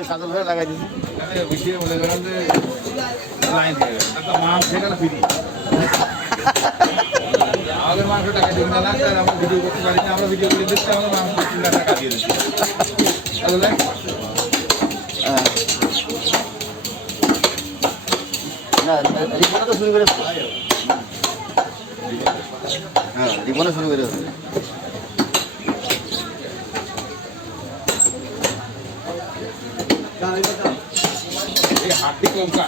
কাজল ঘরে লাগাই দিচ্ছি বিষয়ে মনে করেন যে লাইন হয়ে গেছে মাছ সেখানে ফিরি আমাদের মাংস টাকা দিন না লাগছে আমরা ভিডিও করতে পারি না আমরা ভিডিও করে দিচ্ছি আমরা মাংস টাকা দিয়ে দিচ্ছি তাহলে না রিপনে তো শুরু করে হ্যাঁ রিপনে শুরু করে এই হাড্ডি কমকা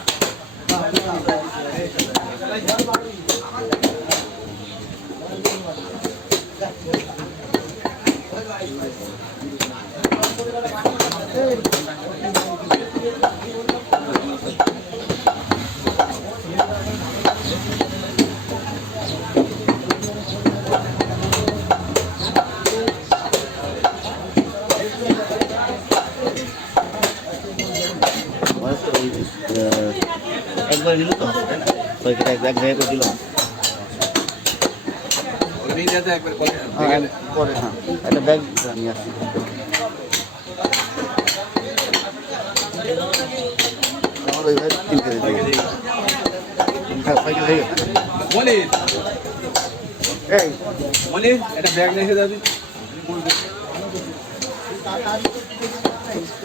একবার দিল তো ছয়টা এক জায়গায় করে দিল পরে হ্যাঁ একটা ব্যাগ নিয়ে আসছি আমার ওই ভাই 3 কেজি দিয়ে হ্যাঁ 6 কেজি মনির এই মনির একটা ব্যাগ নিয়ে এসে যাবি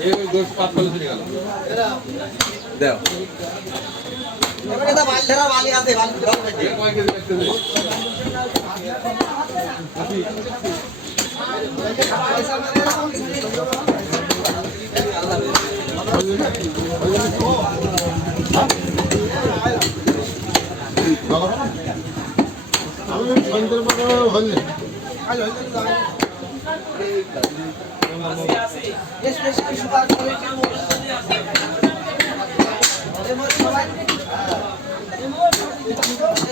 এই গোশ পাত করে চলে গেল দাও এবারে তো বাল ধরা বালি আছে বাল ধর এই কয় কেজি দেখতে দে আমি সন্ধ্যের পর হলে বেশ বেশ সুপার কোয়ালিটির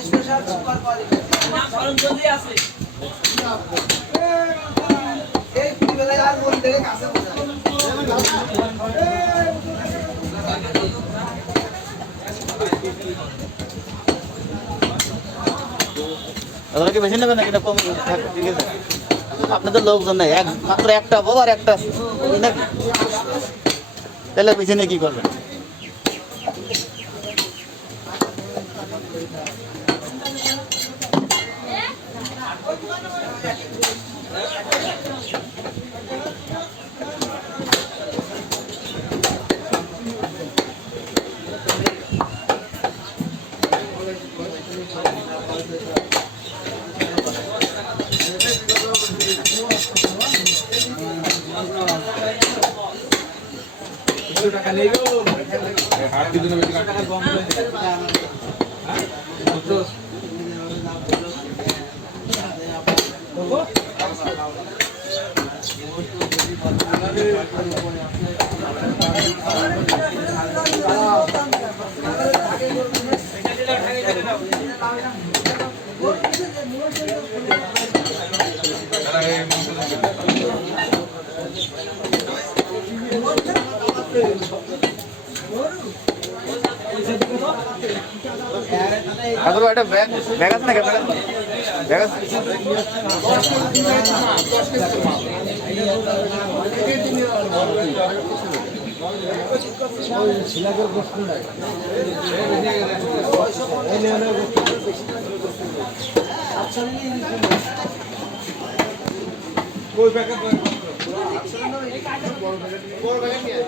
স্পেশাল সুপার কোয়ালিটি না গরম জলদি আছে এই বেলায় আর বলতে কাছে ওরা কি বেশি নেবেন নাকি না কম ঠিক আছে আপনাদের লোকজন নেই মাত্র একটা বাবার একটা নাকি তাহলে বেশি নিয়ে কি করবেন টাকা নেই গো হাত দিতে না বেশি টাকা কম করে আগর একটা ব্যাগ ব্যাগ আছে না ক্যামেরা ব্যাগ আছে শিলাগর বস্তু নাই কোই প্যাকেট বড় প্যাকেট নিয়ে